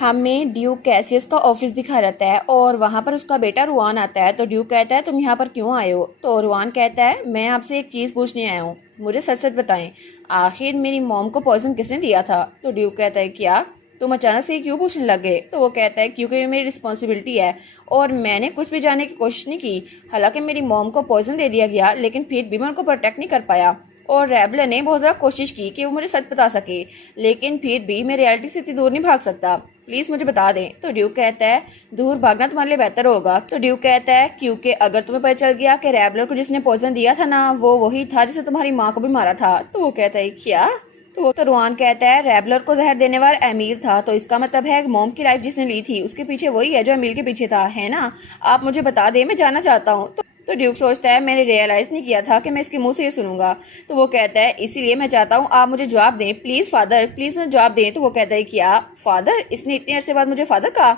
हमें Duke Cassius का office दिखा रहता है और वहाँ पर उसका बेटा रुआन आता है। तो ड्यूक कहता है तुम यहाँ पर क्यों आए हो। तो रुआन कहता है मैं आपसे एक चीज़ पूछने आया हूँ, मुझे सच सच बताएं, आखिर मेरी मॉम को पॉइजन किसने दिया था। तो ड्यूक कहता है क्या तुम अचानक से क्यों पूछने लगे। तो वो कहता है क्योंकि ये मेरी रिस्पॉन्सिबिलिटी है और मैंने कुछ भी जानने की कोशिश नहीं की। हालांकि मेरी मॉम को पॉइजन दे दिया गया लेकिन फिर भी मैं उनको प्रोटेक्ट नहीं कर पाया और रैबलर ने बहुत ज़्यादा कोशिश की कि वो मुझे सच बता सके, लेकिन फिर भी मैं रियलिटी से इतनी दूर नहीं भाग सकता, प्लीज़ मुझे बता दें। तो ड्यूक कहता है दूर भागना तुम्हारे लिए बेहतर होगा। तो ड्यूक कहता है क्योंकि अगर तुम्हें पता चल गया कि रैबलर को जिसने पॉइजन दिया था ना वो वही था जिसने तुम्हारी माँ को भी मारा था। तो वो कहता है क्या। तो रुआन कहता है रैबलर को जहर देने वाला एमील था, तो इसका मतलब है मॉम की लाइफ जिसने ली थी उसके पीछे वही है जो एमील के पीछे था, है ना। आप मुझे बता दें, मैं जानना चाहता हूँ। तो ड्यूक सोचता है मैंने रियलाइज़ नहीं किया था कि मैं इसके मुंह से ये सुनूंगा। तो वो कहता है इसीलिए मैं चाहता हूँ आप मुझे जवाब दें, प्लीज़ फादर, प्लीज़ मुझे जवाब दें। तो वो कहता है क्या फादर, इसने इतने अरसे बाद मुझे फादर कहा।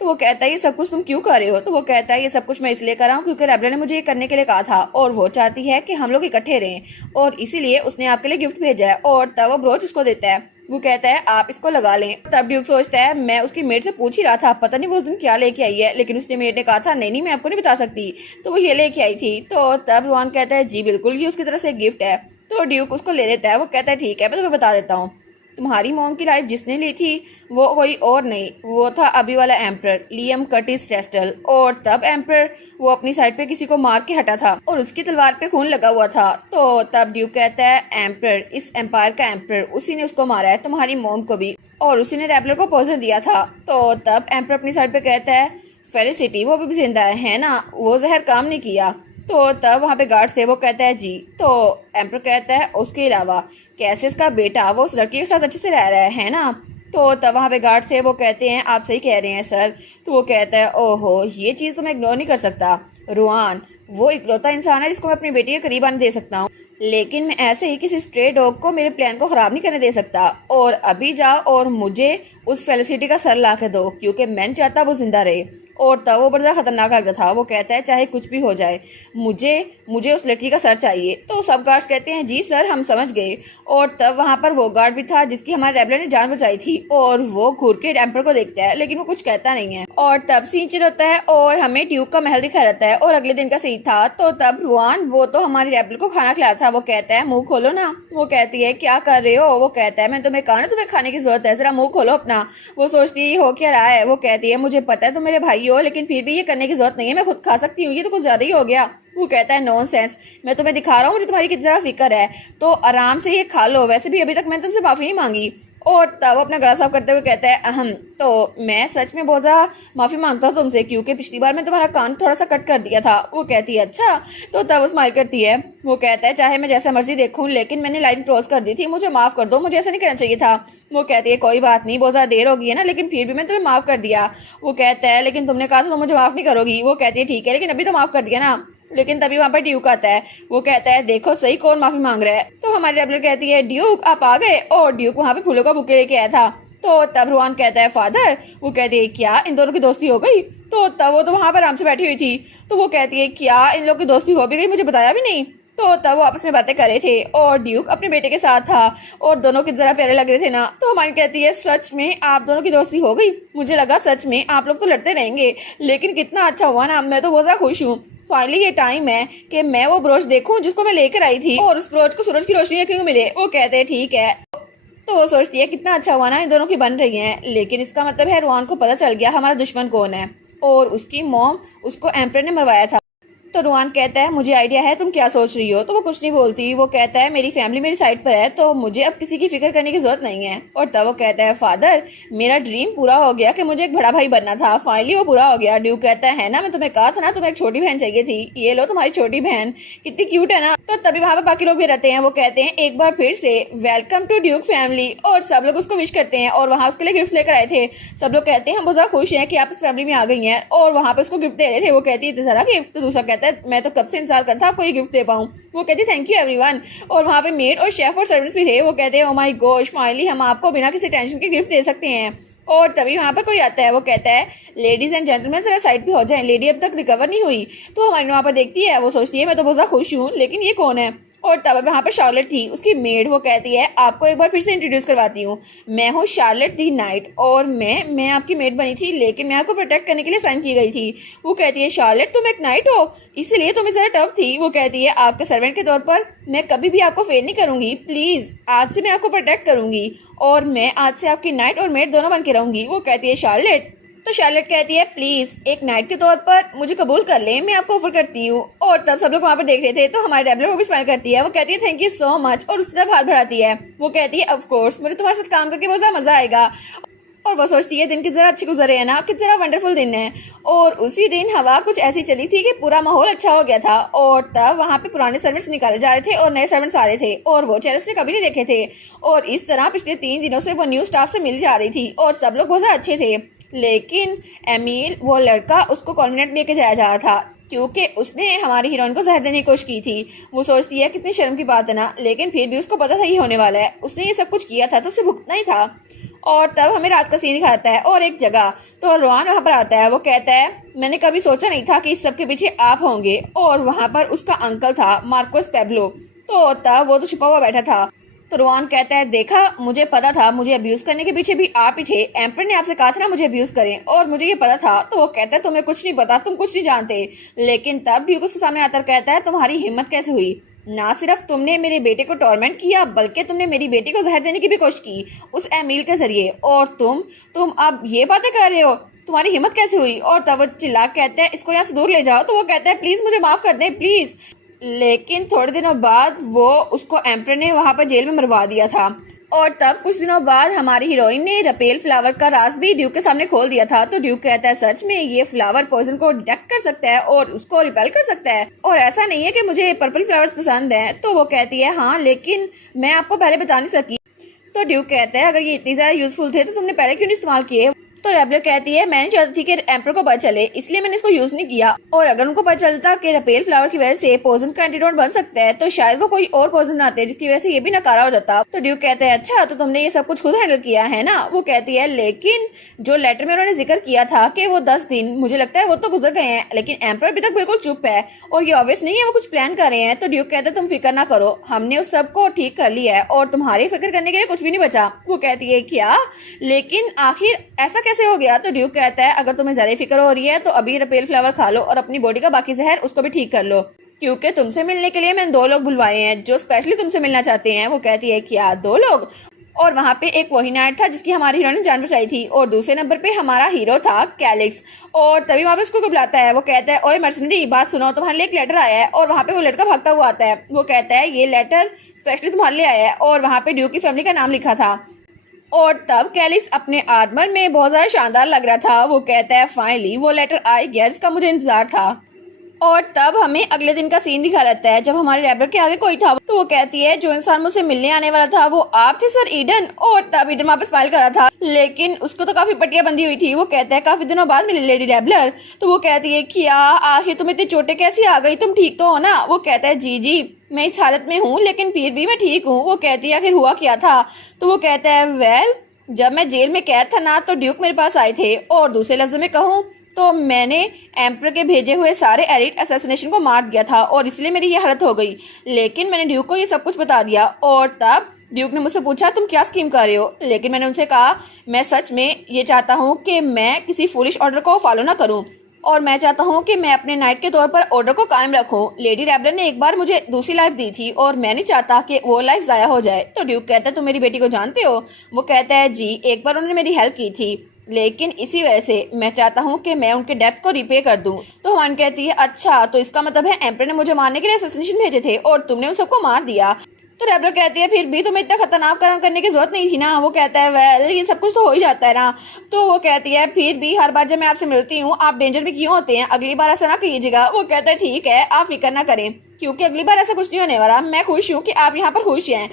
तो वो कहता है ये सब कुछ तुम क्यों कर रहे हो। तो वो कहता है ये सब कुछ मैं इसलिए कर रहा हूँ क्योंकि रैबलर ने मुझे ये करने के लिए कहा था और वो चाहती है कि हम लोग इकट्ठे रहें और इसीलिए उसने आपके लिए गिफ्ट भेजा है। और तब वो ब्रोच उसको देता है, वो कहता है आप इसको लगा लें। तब ड्यूक सोचता है मैं उसकी मेड से पूछ ही रहा था, पता नहीं वो उस दिन क्या लेके आई है, लेकिन उसने मेड ने कहा था नहीं नहीं मैं आपको नहीं बता सकती, तो वो ये लेके आई थी। तो तब रुआन कहता है जी बिल्कुल ये उसकी तरफ से एक गिफ्ट है। तो ड्यूक उसको ले लेता है, वो कहता है ठीक है मैं तुम्हें बता देता हूँ, तुम्हारी मॉम की लाइफ जिसने ली थी वो कोई और नहीं, वो था अभी वाला एम्प्रर लियम कर्टिस टेस्टल। और तब एम्प्रर वो अपनी साइड पे किसी को मार के हटा था और उसकी तलवार पे खून लगा हुआ था। तो तब ड्यूक कहता है एम्प्रर, इस एम्पायर का एम्प्रर, उसी ने उसको मारा है, तुम्हारी मॉम को भी, और उसी ने रैबलर को पॉइजन दिया था। तो तब एम्प्रर अपनी साइड पे कहता है फेलिसिटी वो भी जिंदा है ना, वो जहर काम नहीं किया। तो तब वहाँ पे गार्ड्स थे, वो कहता है जी। तो एम्प्रर कहता है उसके अलावा कैसियस का बेटा वो उस लड़की के साथ अच्छे से रह रहा है ना। तो तब वहाँ पे गार्ड थे, वो कहते हैं आप सही कह रहे हैं सर। तो वो कहता है ओहो ये चीज़ तो मैं इग्नोर नहीं कर सकता, रुआन वो इकलौता इंसान है जिसको मैं अपनी बेटी के करीब आने दे सकता हूँ, लेकिन मैं ऐसे ही किसी स्ट्रे डॉग को मेरे प्लान को ख़राब नहीं करने दे सकता। और अभी जाओ और मुझे उस फेलिसिटी का सर ला के दो क्योंकि मैं नहीं चाहता वो जिंदा रहे। और तब वो बड़ा खतरनाक लग रहा था, वो कहता है चाहे कुछ भी हो जाए मुझे उस लड़की का सर चाहिए। तो सब गार्ड्स कहते हैं जी सर हम समझ गए। और तब वहाँ पर वो गार्ड भी था जिसकी हमारे रैबलर ने जान बचाई थी और वो घूर के एम्पर को देखता है लेकिन वो कुछ कहता नहीं है। और तब सीन चल होता है और हमें ड्यूक का महल दिखा रहता है और अगले दिन का सीन था। तो तब रुआन वो तो हमारे रैबलर को खाना खिलाया था, वो कहता है मुंह खोलो ना। वो कहती है क्या कर रहे हो। वो कहता है मैंने तुम्हें कहा ना तुम्हें खाने की जरूरत है, जरा मुंह खोलो अपना। वो सोचती है हो क्या रहा है। वो कहती है मुझे पता है तुम मेरे भाई हो लेकिन फिर भी ये करने की जरूरत नहीं है, मैं खुद खा सकती हूँ, ये तो कुछ ज्यादा ही हो गया। वो कहता है नॉनसेंस, मैं तुम्हें दिखा रहा हूँ मुझे तुम्हारी कितनी ज्यादा फिक्र है, तो आराम से ये खा लो, वैसे भी अभी तक मैंने तुमसे माफी नहीं मांगी। और तब वो अपना गला साफ करते हुए कहता है अहम, तो मैं सच में बहुत ज़्यादा माफ़ी मांगता हूँ तुमसे क्योंकि पिछली बार मैं तुम्हारा कान थोड़ा सा कट कर दिया था। वो कहती है अच्छा। तो तब वो स्माइल करती है, वो कहता है चाहे मैं जैसा मर्जी देखूँ लेकिन मैंने लाइन क्रॉस कर दी थी, मुझे माफ़ कर दो, मुझे ऐसा नहीं करना चाहिए था। वो कहती है कोई बात नहीं, बहुत ज़्यादा देर हो गई है ना, लेकिन फिर भी मैं तुम्हें माफ़ कर दिया। वो कहता है लेकिन तुमने कहा था तुम मुझे माफ़ नहीं करोगी। वो कहती है ठीक है लेकिन अभी तो माफ़ कर दिया ना। लेकिन तभी वहाँ पर ड्यूक आता है, वो कहता है देखो सही कौन माफी मांग रहा है। तो हमारी रैबलर कहती है ड्यूक आप आ गए, और ड्यूक वहाँ पे फूलों का बुके लेके आया था। तो तब रुआन कहता है फादर। वो कहती है क्या इन दोनों की दोस्ती हो गई। तो तब वो तो वहाँ पर आराम से बैठी हुई थी। तो वो कहती है क्या इन लोगों की दोस्ती हो भी गई, मुझे बताया भी नहीं। तो तब वो आपस में बातें कर रहे थे और ड्यूक अपने बेटे के साथ था और दोनों की जरा प्यारे लग रहे थे ना। तो हमारी कहती है सच में आप दोनों की दोस्ती हो गई, मुझे लगा सच में आप लोग तो लड़ते रहेंगे, लेकिन कितना अच्छा हुआ ना, मैं तो बहुत ज़्यादा खुश हूँ। फाइनली ये टाइम है कि मैं वो ब्रोच देखूं जिसको मैं लेकर आई थी और उस ब्रोच को सूरज की रोशनी क्यों मिले। वो कहते हैं ठीक है। तो वो सोचती है कितना अच्छा हुआ ना इन दोनों की बन रही हैं, लेकिन इसका मतलब है रुआन को पता चल गया हमारा दुश्मन कौन है और उसकी मॉम उसको एम्परर ने मरवाया था। तो रुआन कहता है मुझे आइडिया है तुम क्या सोच रही हो। तो वो कुछ नहीं बोलती, वो कहता है मेरी फैमिली मेरी साइड पर है तो मुझे अब किसी की फिक्र करने की जरूरत नहीं है। और तब वो कहता है फादर मेरा ड्रीम पूरा हो गया कि मुझे एक बड़ा भाई बनना था, फाइनली वो पूरा हो गया। ड्यूक कहता है ना मैं तुम्हें कहा था ना तुम्हें एक छोटी बहन चाहिए थी, ये लो तुम्हारी छोटी बहन, कितनी क्यूट है ना। तो तभी वहाँ पे बाकी लोग भी रहते हैं, वो कहते हैं एक बार फिर से वेलकम टू ड्यूक फैमिली, और सब लोग उसको विश करते हैं और वहाँ उसके लिए गिफ्ट लेकर आए थे। सब लोग कहते हैं हम बहुत ज़्यादा खुश हैं कि आप इस फैमिली में आ गई हैं, और वहाँ पे उसको गिफ्ट दे रहे थे। वो कहती है इतना सारा गिफ्ट। तो दूसरा कहता है मैं तो कब से इंतजार करता आपको ये गिफ्ट दे पाऊँ। वो कहती है थैंक यू एवरीवन। और वहाँ पे मेड और शेफ और सर्वेंट्स भी थे, वो कहते हैं ओ माय गॉश फाइनली हम आपको बिना किसी टेंशन के गिफ्ट दे सकते हैं। और तभी वहाँ पर कोई आता है, वो कहता है लेडीज एंड जेंटलमैन जरा साइड पे हो जाएं, लेडी अब तक रिकवर नहीं हुई। तो हमारी वहाँ पर देखती है, वो सोचती है मैं तो बहुत ज़्यादा खुश हूँ लेकिन ये कौन है। और तब वहाँ पर शार्लेट थी, उसकी मेड। वो कहती है आपको एक बार फिर से इंट्रोड्यूस करवाती हूँ, मैं हूँ शार्लेट दी नाइट और मैं आपकी मेड बनी थी, लेकिन मैं आपको प्रोटेक्ट करने के लिए साइन की गई थी। वो कहती है शार्लेट तुम एक नाइट हो, इसलिए तुम्हें ज़रा टफ थी। वो कहती है आपके सर्वेंट के तौर पर मैं कभी भी आपको फेल नहीं करूँगी, प्लीज़ आज से मैं आपको प्रोटेक्ट करूँगी और मैं आज से आपकी नाइट और मेड दोनों बन के रहूँगी। वो कहती है शार्लेट, तो शार्लेट कहती है प्लीज एक नाइट के तौर पर मुझे कबूल कर ले, मैं आपको ऑफर करती हूँ। और तब सब लोग वहाँ पर देख रहे थे तो हमारे रेबलर वो भी स्माइल करती है। वो कहती है थैंक यू सो मच और उसकी तरफ हाथ बढ़ाती है। वो कहती है ऑफ कोर्स मुझे तुम्हारे साथ काम करके बहुत ज़्यादा मजा आएगा। और वो सोचती है दिन किस तरह अच्छे गुजरे हैं ना, किस तरह वंडरफुल दिन है। और उसी दिन हवा कुछ ऐसी चली थी कि पूरा माहौल अच्छा हो गया था। और तब वहाँ पे पुराने सर्वेंट्स निकाले जा रहे थे और नए सर्वेंट्स आ रहे थे और वो चेहरे उसने कभी नहीं देखे थे। और इस तरह पिछले 3 दिनों से वो न्यू स्टाफ से मिल जा रही थी और सब लोग बहुत अच्छे थे। लेकिन एमील वो लड़का उसको कॉन्वेंट लेके जाया जा रहा था क्योंकि उसने हमारी हीरोइन को जहर देने की कोशिश की थी। वो सोचती है कितनी शर्म की बात है ना, लेकिन फिर भी उसको पता था ये होने वाला है, उसने ये सब कुछ किया था तो उसे भुगतना ही था। और तब हमें रात का सीन दिखाता है और एक जगह तो रोहान वहाँ पर आता है। वो कहता है मैंने कभी सोचा नहीं था कि इस सब के पीछे आप होंगे। और वहाँ पर उसका अंकल था मार्कोस पेब्लो, तो तब वो तो छुपा हुआ बैठा था। तो रोहान कहता है देखा मुझे पता था, मुझे अब्यूज करने के पीछे भी आप ही थे, एम्पर ने आपसे कहा था ना मुझे अब्यूज करें और मुझे ये पता था। तो वो कहता है तुम्हें कुछ नहीं पता, तुम कुछ नहीं जानते। लेकिन तब ड्यूक उसके सामने आकर कहता है तुम्हारी हिम्मत कैसे हुई, ना सिर्फ तुमने मेरे बेटे को टॉर्मेंट किया बल्कि तुमने मेरी बेटी को जहर देने की भी कोशिश की उस एमील के जरिए, और तुम अब ये बातें कर रहे हो, तुम्हारी हिम्मत कैसे हुई। और तब वो चिल्ला कहता है इसको यहाँ से दूर ले जाओ। तो वो कहता है प्लीज मुझे माफ कर दें प्लीज। लेकिन थोड़े दिनों बाद वो उसको एम्पर ने वहाँ पर जेल में मरवा दिया था। और तब कुछ दिनों बाद हमारी हीरोइन ने रपेल फ्लावर का राज भी ड्यूक के सामने खोल दिया था। तो ड्यूक कहता है सच में ये फ्लावर पॉइजन को डिटेक्ट कर सकता है और उसको रिपेल कर सकता है, और ऐसा नहीं है कि मुझे पर्पल फ्लावर्स पसंद हैं। तो वो कहती है हाँ लेकिन मैं आपको पहले बता नहीं सकी। तो ड्यूक कहता है अगर ये इतनी ज्यादा यूजफुल थे तो तुमने पहले क्यों नहीं इस्तेमाल किए। तो रेबलर कहती है मैं नहीं चाहती थी कि एम्पर को पता चले, इसलिए मैंने इसको यूज नहीं किया, और अगर उनको पता चलता कि रपेल फ्लावर की वजह से पॉइजन का एंटीडोट बन सकता है तो शायद वो कोई और पॉइजन बनाते जिसकी वजह से ये भी नकारा हो जाता। तो ड्यूक कहता है अच्छा तो तुमने ये सब कुछ खुद हैंडल किया है ना। वो कहती है लेकिन जो लेटर में उन्होंने जिक्र किया था कि वो 10 दिन, मुझे लगता है वो तो गुजर गए हैं, लेकिन एम्पर अभी तक बिल्कुल चुप है और ये ऑब्वियस नहीं है वो कुछ प्लान कर रहे हैं। तो ड्यूक कहता है तुम फिक्र ना करो, हमने उस सब को ठीक कर लिया है और तुम्हारी फिक्र करने के लिए कुछ भी नहीं बचा। वो कहती है क्या, लेकिन आखिर ऐसा कैसे हो गया। तो ड्यूक कहता है अगर तुम्हें ज्यादा फिक्र हो रही है तो अभी रपेल फ्लावर खा लो और अपनी बॉडी का बाकी जहर उसको भी ठीक कर लो, क्योंकि तुमसे मिलने के लिए मैंने 2 लोग बुलवाए हैं जो स्पेशली तुमसे मिलना चाहते हैं। वो कहती है क्या 2 लोग, और वहाँ पे एक वही नाइट था जिसकी हमारी हीरो ने जान बचाई थी, और दूसरे नंबर पे हमारा हीरो था कैलिक्स। और तभी वहाँ पे उसको बुलाता है। वो कहता है ओए मर्सनरी बात सुनो, तुम्हारे लिए एक लेटर आया है। और वहाँ पे वो लड़का भागता हुआ आता है। वो कहता है ये लेटर स्पेशली तुम्हारे लिए आया है, और वहाँ पे ड्यूक की फैमिली का नाम लिखा था। और तब कैलिक्स अपने आर्मर में बहुत ज़्यादा शानदार लग रहा था। वो कहता है फाइनली वो लेटर आ गया जिसका मुझे इंतजार था। और तब हमें अगले दिन का सीन दिखा रहता है जब हमारे रैबर के आगे कोई था। तो वो कहती है जो इंसान मुझसे मिलने आने वाला था वो आप थे सर ईडन। और तब ईडन वहाँ पे स्माइल कर रहा था, लेकिन उसको तो काफी पट्टियां बंधी हुई थी। वो कहता है काफी दिनों बाद मिली लेडी रैबलर। तो वो कहती है क्या आखिर तुम इतनी चोटें कैसी आ गई, तुम ठीक तो हो ना। वो कहता है जी मैं इस हालत में हूँ लेकिन फिर भी मैं ठीक हूँ। वो कहती है आखिर हुआ क्या था। तो वो कहता है वेल जब मैं जेल में कैद था ना तो ड्यूक मेरे पास आए थे, और दूसरे लफ्ज में कहूँ तो मैंने एम्पर के भेजे हुए सारे एलिट असैसिनेशन को मार दिया था और इसलिए मेरी ये हालत हो गई। लेकिन मैंने ड्यूक को ये सब कुछ बता दिया। और तब ड्यूक ने मुझसे पूछा तुम क्या स्कीम कर रहे हो, लेकिन मैंने उनसे कहा मैं सच में ये चाहता हूँ कि मैं किसी फुलिश ऑर्डर को फॉलो ना करूँ, और मैं चाहता हूँ कि मैं अपने नाइट के तौर पर ऑर्डर को कायम रखूँ। लेडी रैबलर ने एक बार मुझे दूसरी लाइफ दी थी और मैं नहीं चाहता कि वो लाइफ जाया हो जाए। तो ड्यूक कहता है तुम मेरी बेटी को जानते हो। वो कहता है जी एक बार उन्होंने मेरी हेल्प की थी, लेकिन इसी वजह से मैं चाहता हूँ कि मैं उनके डेथ को रिपे कर दूं। तो हवान कहती है अच्छा तो इसका मतलब है एम्पर ने मुझे मारने के लिए असैसिनेशन भेजे थे और तुमने उन सबको मार दिया। तो रैबलर कहती है फिर भी तुम्हें इतना खतरनाक काम करने की जरूरत नहीं थी ना। वो कहता है वेल ये सब कुछ तो हो ही जाता है ना। तो वो कहती है फिर भी हर बार जब मैं आपसे मिलती हूँ आप डेंजर में क्यों होते हैं, अगली बार ऐसा ना कीजिएगा। वो कहता है ठीक है आप फिक्र ना करें क्योंकि अगली बार ऐसा कुछ नहीं होने वाला, मैं खुश हूँ कि आप यहाँ पर खुश हैं।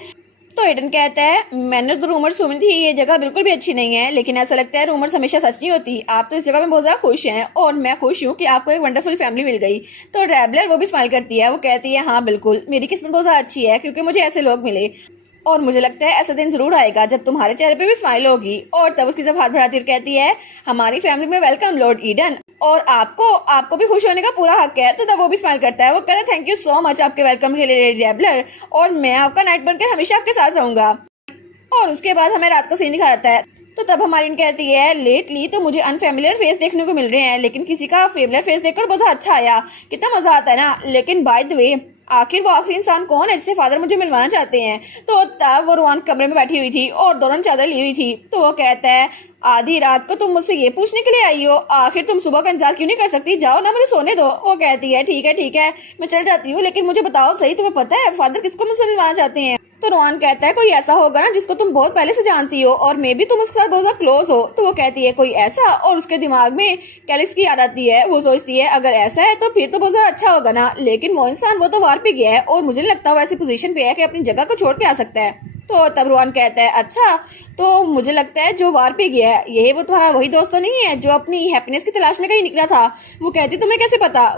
तो एडन कहता है मैंने तो रूमर सुनी थी ये जगह बिल्कुल भी अच्छी नहीं है, लेकिन ऐसा लगता है रूमर्स हमेशा सच नहीं होती, आप तो इस जगह में बहुत ज़्यादा खुश हैं और मैं खुश हूँ कि आपको एक वंडरफुल फैमिली मिल गई। तो रैबलर वो भी स्माइल करती है। वो कहती है हाँ बिल्कुल मेरी किस्मत बहुत ज़्यादा अच्छी है क्योंकि मुझे ऐसे लोग मिले, और मुझे लगता है ऐसा दिन जरूर आएगा जब तुम्हारे चेहरे पे भी स्माइल होगी। और तब उसकी तरफ हाथ बढ़ाती कहती है हमारी फैमिली में वेलकम लॉर्ड ईडन। और आपको आपको भी खुश होने का पूरा हक है। तो तब वो भी स्माइल करता है, वो कहता है थैंक यू सो मच आपके वेलकम के लिए रैबलर, और मैं आपका नाइट बनकर हमेशा आपके साथ रहूंगा। और उसके बाद हमें रात का सीन दिखा रहता है। तो तब हमारी कहती है लेटली तो मुझे अनफेमिलियर फेस देखने को मिल रहे हैं, लेकिन किसी का फेमिलियर फेस देखकर बहुत अच्छा आया, कितना मजा आता है ना। लेकिन बाय द वे आखिर वो आखिरी इंसान कौन है जिससे फादर मुझे मिलवाना चाहते हैं। तो तब वो रुआन कमरे में बैठी हुई थी और दोनों चादर ली हुई थी। तो वो कहता है आधी रात को तुम मुझसे ये पूछने के लिए आई हो, आखिर तुम सुबह का इंतजार क्यों नहीं कर सकती, जाओ ना मुझे सोने दो। वो कहती है ठीक है मैं चल जाती हूँ, लेकिन मुझे बताओ सही, तुम्हें पता है फादर किसको मुझसे मिलवाना चाहते हैं। तो रोहन कहता है कोई ऐसा होगा ना जिसको तुम बहुत पहले से जानती हो और मे भी तुम उसके साथ बहुत ज्यादा क्लोज हो। तो वो कहती है कोई ऐसा, और उसके दिमाग में कैलिक्स की याद आती है। वो सोचती है अगर ऐसा है तो फिर तो बहुत ज्यादा अच्छा होगा ना, लेकिन वो इंसान वो तो वार पे गया है और मुझे नहीं लगता वो ऐसी पोजीशन पे है कि अपनी जगह को छोड़ के आ सकता है। तो तब रोहन कहता है अच्छा, तो मुझे लगता है जो वार पे गया है ये वो तुम्हारा वही दोस्त तो नहीं है जो अपनी हैप्पीनेस की तलाश में कहीं निकला था। वो कहती तुम्हें कैसे पता।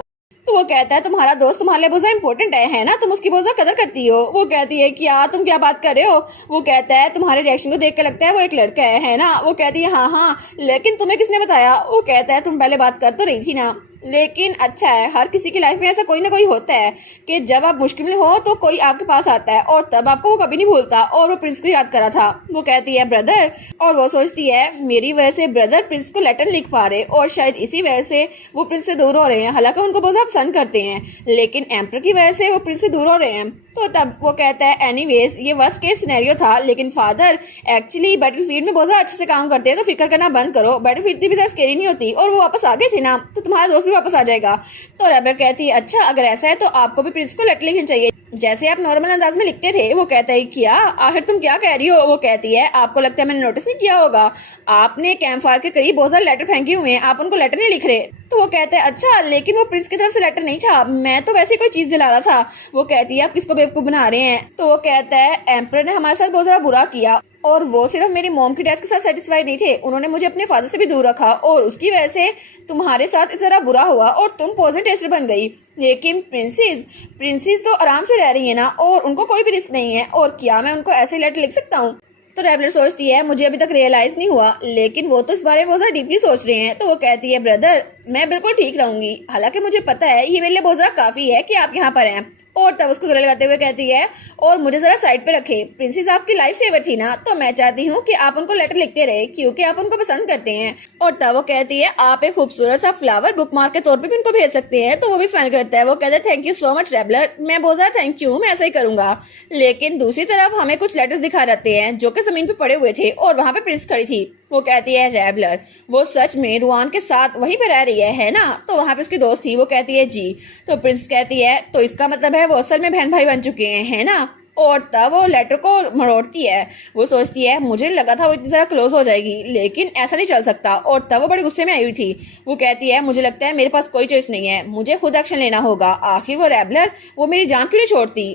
तो वो कहता है तुम्हारा दोस्त तुम्हारे लिए बहुत ज्यादा इंपॉर्टेंट है ना, तुम उसकी बहुत ज्यादा कदर करती हो। वो कहती है क्या तुम क्या बात कर रहे हो। वो कहता है तुम्हारे रिएक्शन को देख के लगता है वो एक लड़का है ना। वो कहती है हाँ, लेकिन तुम्हें किसने बताया। वो कहता है तुम पहले बात कर तो रही थी ना, लेकिन अच्छा है हर किसी की लाइफ में ऐसा कोई ना कोई होता है कि जब आप मुश्किल में हो तो कोई आपके पास आता है और तब आपको वो कभी नहीं भूलता। और वो प्रिंस को याद करा था। वो कहती है ब्रदर, और वो सोचती है मेरी वजह से ब्रदर प्रिंस को लेटर लिख पा रहे और शायद इसी वजह से वो प्रिंस से दूर हो रहे हैं। हालांकि उनको बहुत ज्यादा पसंद करते हैं, लेकिन एम्पर की वजह से वो प्रिंस से दूर हो रहे हैं। तो तब वो कहता है एनीवेज ये वर्स्ट केस सिनेरियो था, लेकिन फादर एक्चुअली बैटलफील्ड में बहुत अच्छे से काम करते हैं, तो फिक्र करना बंद करो, बैटलफील्ड भी ज्यादा स्केरी नहीं होती और वो वापस आ गए थे ना, तो तुम्हारा दोस्त भी वापस आ जाएगा। तो रेबलर कहती है अच्छा अगर ऐसा है तो आपको भी प्रिंस को लेटर लिखनी चाहिए जैसे आप नॉर्मल अंदाज में लिखते थे। वो कहता है क्या, आखिर तुम क्या कह रही हो। वो कहती है आपको लगता है मैंने नोटिस नहीं किया होगा, आपने कैंप फायर के करीब बहुत सारे लेटर फेंके हुए हैं, आप उनको लेटर नहीं लिख रहे। तो वो कहते हैं अच्छा, लेकिन वो प्रिंस की तरफ से लेटर नहीं था, मैं तो वैसे कोई चीज जला रहा था। वो कहती है आप किसको बेवकूफ बना रहे हैं। तो वो कहता है एम्पर ने हमारे साथ बहुत ज्यादा बुरा किया और वो सिर्फ मेरी मॉम की डेथ के साथ सेटिस्फाइड नहीं थे, उन्होंने मुझे अपने फादर से भी दूर रखा और उसकी वजह से तुम्हारे साथ इस तरह बुरा हुआ और तुम पॉइजन टेस्टर बन गई। लेकिन प्रिंसेस तो आराम से रह रही है ना और उनको कोई भी रिस्क नहीं है, और क्या मैं उनको ऐसे लेटर लिख सकता हूँ। तो रेबलर सोचती है मुझे अभी तक रियलाइज नहीं हुआ, लेकिन वो तो इस बारे में बहुत ज्यादा डीपली सोच रहे हैं। तो वो कहती है ब्रदर मैं बिल्कुल ठीक रहूंगी, हालांकि मुझे पता है ये मेरे लिए बहुत ज्यादा काफी है कि आप यहाँ पर हैं। और तब उसको गले लगाते हुए कहती है और मुझे जरा साइड पे रखे, प्रिंसेस आपकी लाइफ सेवर थी ना, तो मैं चाहती हूँ कि आप उनको लेटर लिखते रहे क्योंकि आप उनको पसंद करते हैं। और तब वो कहती है आप एक खूबसूरत सा फ्लावर बुकमार्क के तौर पे भी उनको भेज सकते हैं। तो वो भी स्माइल करता है, वो कहता है थैंक यू सो मच रेबलर, मैं बहुत ज्यादा थैंक यू, मैं ऐसा ही करूंगा। लेकिन दूसरी तरफ हमें कुछ लेटर्स दिखा रहते हैं जो कि जमीन पे पड़े हुए थे और वहां पे प्रिंस खड़ी थी। वो कहती है रेबलर वो सच में रुआन के साथ वहीं पे रह रही है ना। तो वहां पे उसकी दोस्त थी। वो कहती है जी। तो प्रिंस कहती है तो इसका मतलब है वो असल में बहन भाई बन चुके हैं है ना। और तब वो लेटर को मरोड़ती है। वो सोचती है मुझे लगा था वो इतनी ज्यादा क्लोज हो जाएगी, लेकिन ऐसा नहीं चल सकता। और तब वो बड़े गुस्से में आई हुई थी। वो कहती है मुझे लगता है मेरे पास कोई चॉइस नहीं है, मुझे खुद एक्शन लेना होगा, आखिर वो रेबलर वो मेरी जान क्यों नहीं छोड़ती।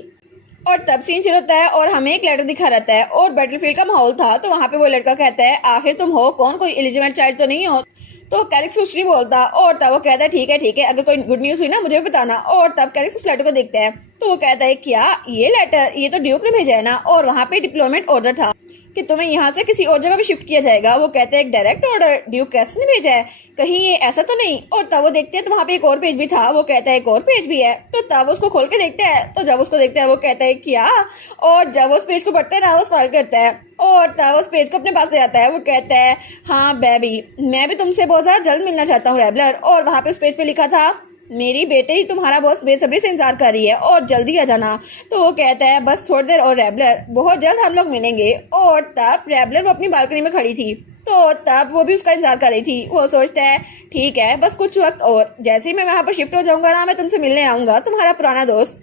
और तब सीन चल होता है और हमें एक लेटर दिखा रहता है और बैटलफील्ड का माहौल था। तो वहां पे वो लड़का कहता है आखिर तुम हो कौन, कोई इलिजिबल चाइल्ड तो नहीं हो। तो कैलिक्स कुछ नहीं बोलता और तब वो कहता है ठीक है अगर कोई गुड न्यूज हुई ना मुझे भी बताना। और तब कैलिक्स उस लेटर को देखता है तो वो कहता है क्या ये लेटर, ये तो ड्यूक ने भेजा है ना, और वहाँ पे डिप्लॉयमेंट ऑर्डर था कि तुम्हें यहाँ से किसी और जगह भी शिफ्ट किया जाएगा। वो कहते हैं एक डायरेक्ट ऑर्डर, ड्यूक कैसे ने भेजा है, कहीं ये ऐसा तो नहीं। और तब वो देखते हैं तो वहाँ पे एक और पेज भी था। वो कहता है एक और पेज भी है। तो तब उसको खोल के देखते हैं। तो जब उसको देखता है वो कहता है क्या, और जब उस पेज को पढ़ता है ना वो स्माइल करता है और तब उस पेज को अपने पास ले आता है। वो कहता है हाँ बेबी मैं भी तुमसे बहुत ज्यादा जल्द मिलना चाहता हूँ रेबलर। और वहाँ पे उस पेज पे लिखा था मेरी बेटे ही तुम्हारा बॉस बेसब्री से इंतजार कर रही है और जल्दी आ जाना। तो वो कहता है बस थोड़ी देर और रेबलर, बहुत जल्द हम लोग मिलेंगे। और तब रेबलर वो अपनी बालकनी में खड़ी थी। तो तब वो भी उसका इंतजार कर रही थी। वो सोचता है ठीक है बस कुछ वक्त और, जैसे ही मैं वहाँ पर शिफ्ट हो जाऊंगा ना मैं तुमसे मिलने आऊंगा, तुम्हारा पुराना दोस्त।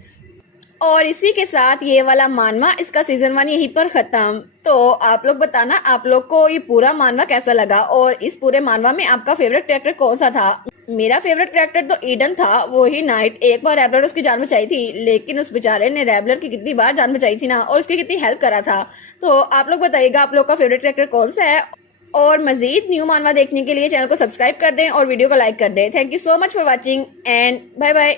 और इसी के साथ ये वाला मानवा इसका सीजन 1 यहीं पर खत्म। तो आप लोग बताना आप लोग को ये पूरा मानवा कैसा लगा और इस पूरे मानवा में आपका फेवरेट कैरेक्टर कौन सा था। मेरा फेवरेट कैरेक्टर तो ईडन था, वो ही नाइट। एक बार रेबलर उसकी जान बचाई थी, लेकिन उस बेचारे ने रेबलर की कितनी बार जान बचाई थी ना, और उसकी कितनी हेल्प करा था। तो आप लोग बताइएगा आप लोग का फेवरेट कैरेक्टर कौन सा है। और मजीद न्यू मानवा देखने के लिए चैनल को सब्सक्राइब कर दें और वीडियो को लाइक कर दें। Thank you so much for watching and bye bye.